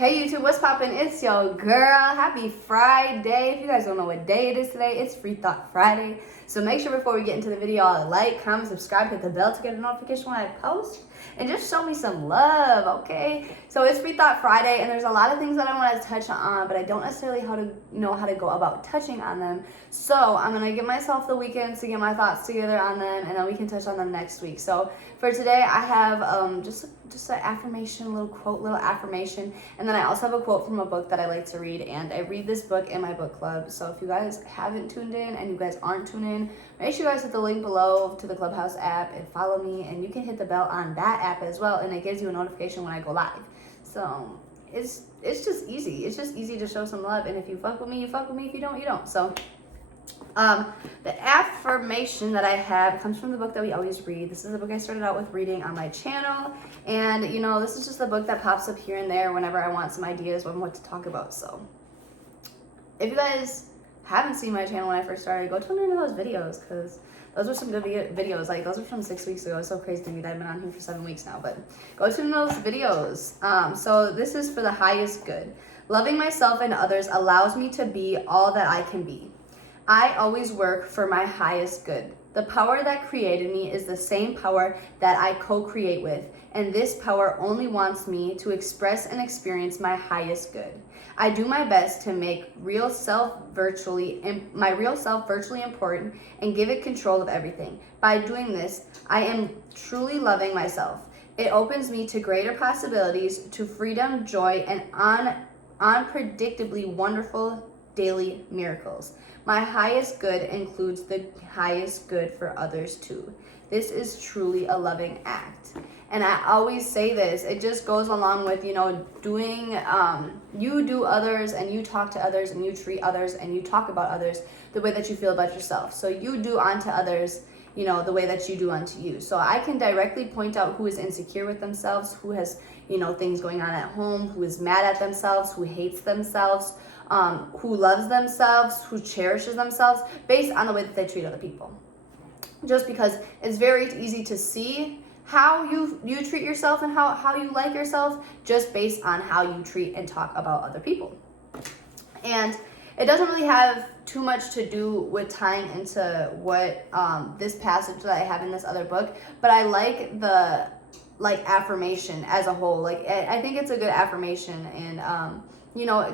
Hey YouTube, what's poppin'? It's your girl. Happy Friday. If you guys don't know what day it is today, it's Free Thought Friday. So make sure before we get into the video, like, comment, subscribe, hit the bell to get a notification when I post. And just show me some love, okay? So it's Free Thought Friday, and there's a lot of things that I want to touch on, but I don't necessarily know how to go about touching on them. So I'm going to give myself the weekend to get my thoughts together on them, and then we can touch on them next week. So for today, I have just an affirmation, a little quote, little affirmation. And then I also have a quote from a book that I like to read, and I read this book in my book club. So if you guys haven't tuned in and you guys aren't tuned in, make sure you guys hit the link below to the Clubhouse app and follow me, and you can hit the bell on that app as well, and it gives you a notification when I go live. So it's just easy. It's just easy to show some love, and if you fuck with me, you fuck with me. If you don't, you don't. So the affirmation that I have comes from the book that we always read. This is the book I started out with reading on my channel, and this is just the book that pops up here and there whenever I want some ideas on what to talk about. So if you guys haven't seen my channel when I first started, go tune into those videos, because those were some good videos. Like, those were from 6 weeks ago. It's so crazy to me that I've been on here for 7 weeks now, but go tune into those videos. So this is for the highest good. Loving myself and others allows me to be all that I can be. I always work for my highest good. The power that created me is the same power that I co-create with, and this power only wants me to express and experience my highest good. I do my best to make my real self virtually important and give it control of everything. By doing this, I am truly loving myself. It opens me to greater possibilities, to freedom, joy, and unpredictably wonderful daily miracles. My highest good includes the highest good for others too. This is truly a loving act. And I always say this, it just goes along with, doing, you do others, and you talk to others, and you treat others, and you talk about others the way that you feel about yourself. So you do unto others, the way that you do unto you. So I can directly point out who is insecure with themselves, who has, things going on at home, who is mad at themselves, who hates themselves, who loves themselves, who cherishes themselves, based on the way that they treat other people. Just because it's very easy to see how you treat yourself and how you like yourself, just based on how you treat and talk about other people. And it doesn't really have too much to do with tying into what this passage that I have in this other book, but I like the affirmation as a whole. I think it's a good affirmation, and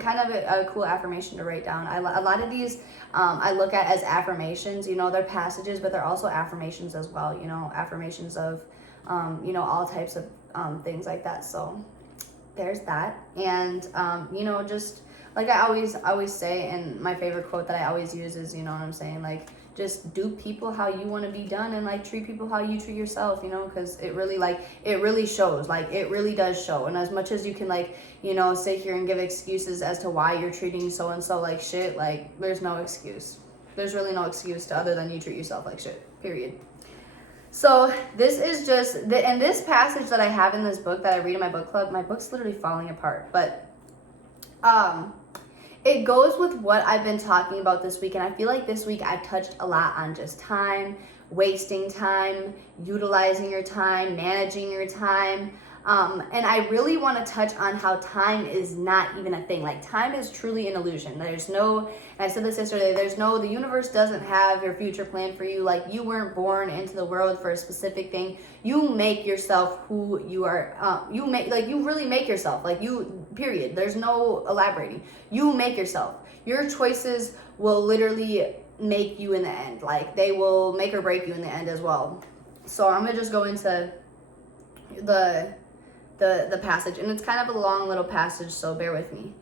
kind of a cool affirmation to write down. A lot of these I look at as affirmations. They're passages, but they're also affirmations as well. Affirmations of all types of things like that. So there's that. And just like I always say, and my favorite quote that I always use is, what I'm saying, just do people how you want to be done, and treat people how you treat yourself, because it really shows. It really does show. And as much as you can sit here and give excuses as to why you're treating so and so like shit, there's no excuse. There's really no excuse to other than you treat yourself like shit, period. So this is just and this passage that I have in this book that I read in my book club, my book's literally falling apart, but it goes with what I've been talking about this week, and I feel like this week I've touched a lot on just time, wasting time, utilizing your time, managing your time. And I really want to touch on how time is not even a thing. Time is truly an illusion. There's no, and I said this yesterday, the universe doesn't have your future planned for you. You weren't born into the world for a specific thing. You make yourself who you are. You really make yourself. Period. There's no elaborating. You make yourself. Your choices will literally make you in the end. They will make or break you in the end as well. So I'm going to just go into the passage, and it's kind of a long little passage, so bear with me.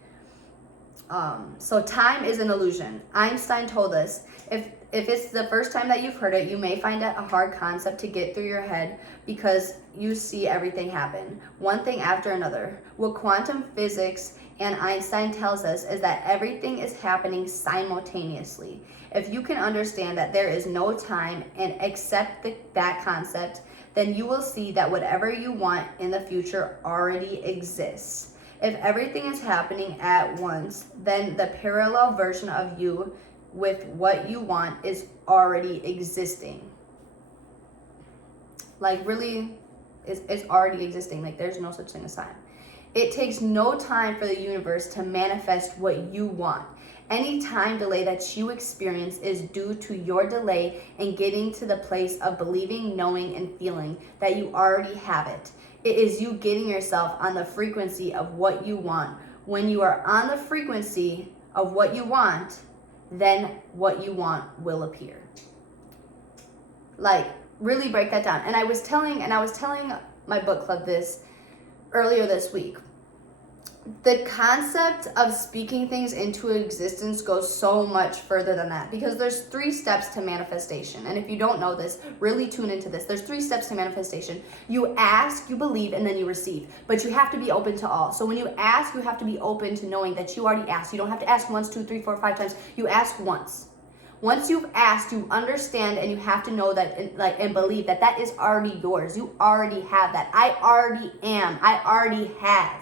So time is an illusion. Einstein told us, if it's the first time that you've heard it, you may find it a hard concept to get through your head, because you see everything happen, one thing after another. What quantum physics and Einstein tells us is that everything is happening simultaneously. If you can understand that there is no time and accept that concept, then you will see that whatever you want in the future already exists. If everything is happening at once, then the parallel version of you with what you want is already existing. Really, it's already existing. There's no such thing as time. It takes no time for the universe to manifest what you want. Any time delay that you experience is due to your delay in getting to the place of believing, knowing, and feeling that you already have it. It is you getting yourself on the frequency of what you want. When you are on the frequency of what you want, then what you want will appear. Like, really break that down. And I was telling my book club this earlier this week. The concept of speaking things into existence goes so much further than that, because there's 3 steps to manifestation. And if you don't know this, really tune into this. There's 3 steps to manifestation. You ask, you believe, and then you receive. But you have to be open to all. So when you ask, you have to be open to knowing that you already asked. You don't have to ask once, 2, 3, 4, 5 times. You ask once. Once you've asked, you understand, and you have to know that, and believe that that is already yours. You already have that. I already am. I already have.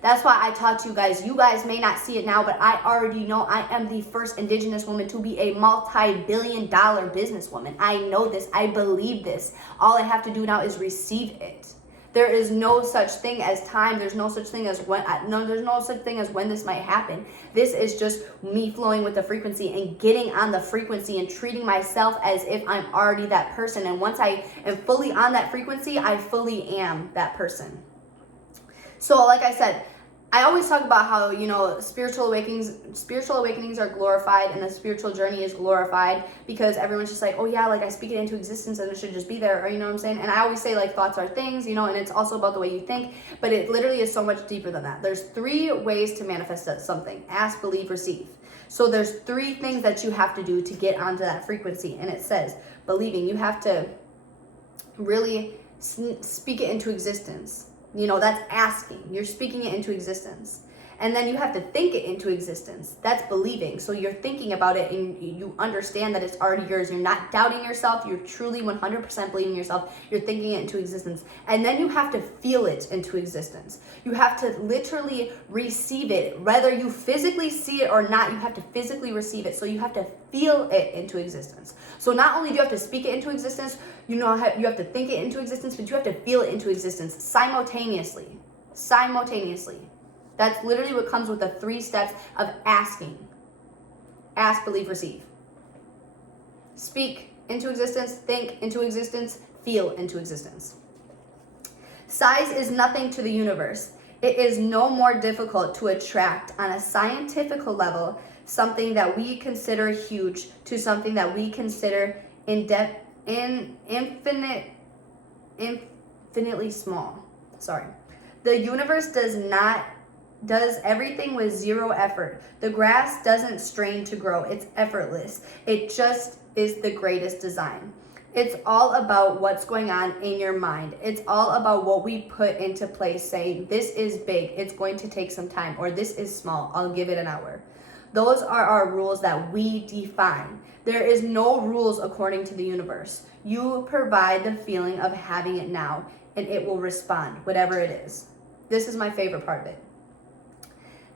That's why I taught you guys. You guys may not see it now, but I already know I am the first indigenous woman to be a multi-billion-dollar businesswoman. I know this. I believe this. All I have to do now is receive it. There is no such thing as time. There's no such thing as when. There's no such thing as when this might happen. This is just me flowing with the frequency and getting on the frequency and treating myself as if I'm already that person. And once I am fully on that frequency, I fully am that person. So like I said, I always talk about how, spiritual awakenings are glorified and the spiritual journey is glorified, because everyone's just like, oh yeah, like I speak it into existence and it should just be there, or you know what I'm saying? And I always say, like, thoughts are things, and it's also about the way you think, but it literally is so much deeper than that. There's 3 ways to manifest something: ask, believe, receive. So there's 3 things that you have to do to get onto that frequency. And it says, believing, you have to really speak it into existence. That's asking. You're speaking it into existence. And then you have to think it into existence. That's believing. So you're thinking about it and you understand that it's already yours. You're not doubting yourself. You're truly 100% believing yourself. You're thinking it into existence. And then you have to feel it into existence. You have to literally receive it. Whether you physically see it or not, you have to physically receive it. So you have to feel it into existence. So not only do you have to speak it into existence, you have to think it into existence, but you have to feel it into existence simultaneously. That's literally what comes with the 3 steps of asking. Ask, believe, receive. Speak into existence, think into existence, feel into existence. Size is nothing to the universe. It is no more difficult to attract on a scientific level something that we consider huge to something that we consider infinitely small. The universe does everything with 0 effort. The grass doesn't strain to grow. It's effortless. It just is the greatest design. It's all about what's going on in your mind. It's all about what we put into place, saying, this is big, it's going to take some time, or this is small, I'll give it an hour. Those are our rules that we define. There is no rules according to the universe. You provide the feeling of having it now, and it will respond, whatever it is. This is my favorite part of it.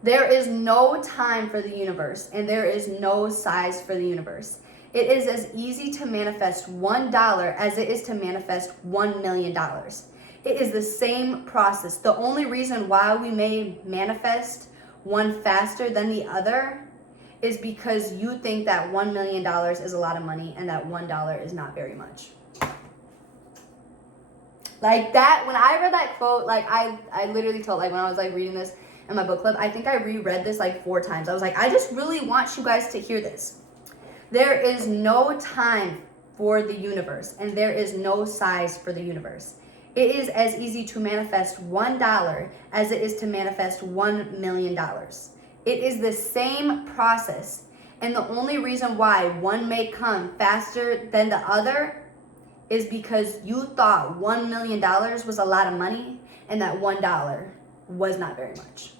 There is no time for the universe, and there is no size for the universe. It is as easy to manifest $1 as it is to manifest $1 million. It is the same process. The only reason why we may manifest one faster than the other is because you think that $1 million is a lot of money and that $1 is not very much. Like that, when I read that quote, like I literally told, like when I was like reading this in my book club, I think I reread this like 4 times. I was like, I just really want you guys to hear this. There is no time for the universe, and there is no size for the universe. It is as easy to manifest $1 as it is to manifest $1 million. It is the same process, and the only reason why one may come faster than the other is because you thought $1 million was a lot of money, and that $1 was not very much.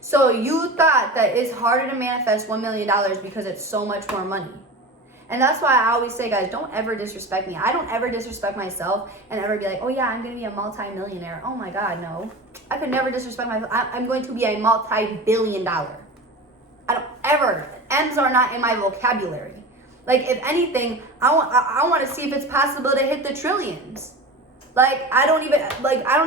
So you thought that it's harder to manifest $1 million because it's so much more money. And that's why I always say, guys, don't ever disrespect me. I don't ever disrespect myself and ever be like, oh yeah, I'm going to be a multi-millionaire. Oh my God, no. I could never disrespect myself. I'm going to be a multi-billion-dollar. I don't ever. M's are not in my vocabulary. Like, if anything, I want to see if it's possible to hit the trillions. Like, I don't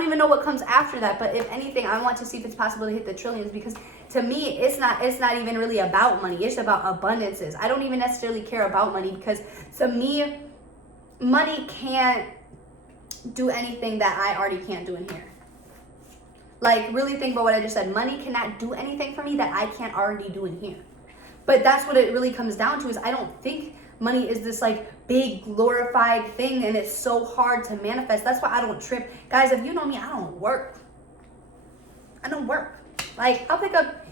even know what comes after that. But if anything, I want to see if it's possible to hit the trillions, because to me, it's not even really about money. It's about abundances. I don't even necessarily care about money, because to me, money can't do anything that I already can't do in here. Like, really think about what I just said. Money cannot do anything for me that I can't already do in here. But that's what it really comes down to, is I don't think money is this like big glorified thing and it's so hard to manifest. That's why I don't trip. Guys, if you know me, I don't work. Like, I'll pick up,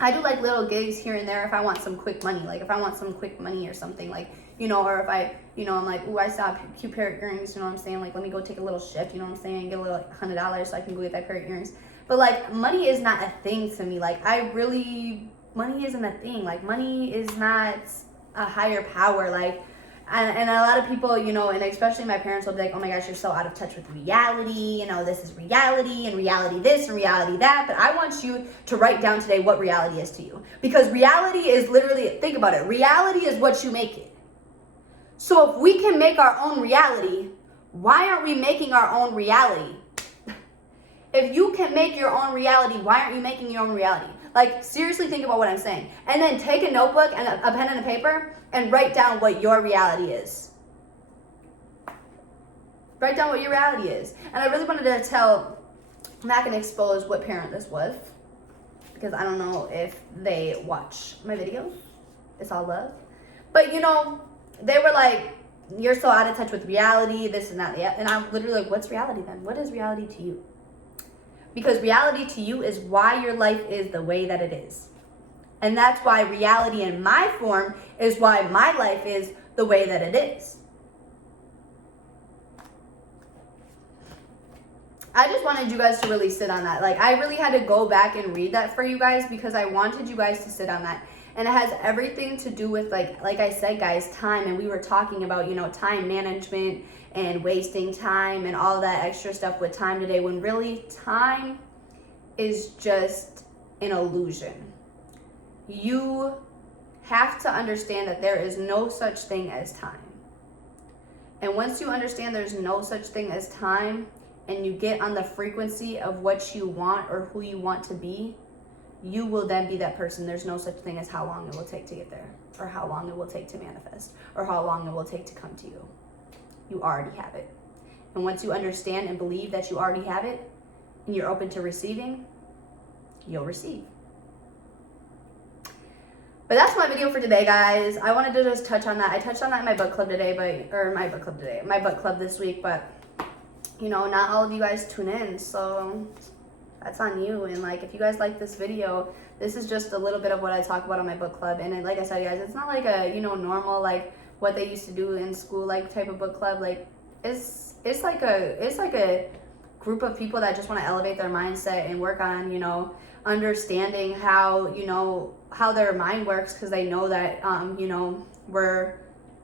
I do like little gigs here and there if I want some quick money. Like, if I want some quick money or something, like, or if I, I'm like, ooh, I saw a cute pair of earrings, you know what I'm saying? Like, let me go take a little shift, you know what I'm saying? Get a little like $100 so I can go get that pair of earrings. But like, money is not a thing to me. Like, money isn't a thing. Like, money is not a higher power. Like, and a lot of people, and especially my parents will be like, oh my gosh, you're so out of touch with reality. This is reality, and reality this and reality that. But I want you to write down today what reality is to you. Because reality is literally, think about it, reality is what you make it. So if we can make our own reality, why aren't we making our own reality? If you can make your own reality, why aren't you making your own reality? Like, seriously think about what I'm saying. And then take a notebook and a pen and a paper and write down what your reality is. Write down what your reality is. And I really wanted to I'm not going to expose what parent this was, because I don't know if they watch my videos. It's all love. But, they were like, you're so out of touch with reality, this and that. And I'm literally like, what's reality then? What is reality to you? Because reality to you is why your life is the way that it is. And that's why reality in my form is why my life is the way that it is. I just wanted you guys to really sit on that. Like, I really had to go back and read that for you guys, because I wanted you guys to sit on that. And it has everything to do with, like I said, guys, time. And we were talking about, time management and wasting time and all that extra stuff with time today, when really time is just an illusion. You have to understand that there is no such thing as time. And once you understand there's no such thing as time, and you get on the frequency of what you want or who you want to be, you will then be that person. There's no such thing as how long it will take to get there, or how long it will take to manifest, or how long it will take to come to you. You already have it. And once you understand and believe that you already have it, and you're open to receiving, you'll receive. But that's my video for today, guys. I wanted to just touch on that. I touched on that in my book club today, my book club this week, but not all of you guys tune in, so that's on you. And like, if you guys like this video, this is just a little bit of what I talk about on my book club. And like I said, guys, it's not like a normal, like what they used to do in school, like type of book club. Like, it's like a group of people that just want to elevate their mindset and work on understanding how their mind works, because they know that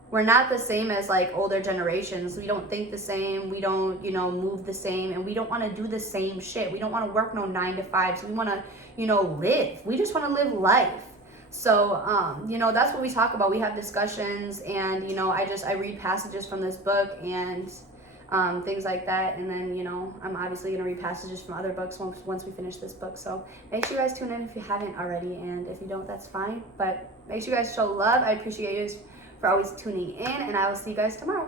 we're not the same as like older generations. We don't think the same. We don't, move the same, and we don't want to do the same shit. We don't want to work no 9 to 5. So we want to, live. We just want to live life. So, that's what we talk about. We have discussions, and, I read passages from this book and things like that. And then, I'm obviously going to read passages from other books once we finish this book. So make sure you guys tune in if you haven't already. And if you don't, that's fine. But make sure you guys show love. I appreciate you for always tuning in, and I will see you guys tomorrow.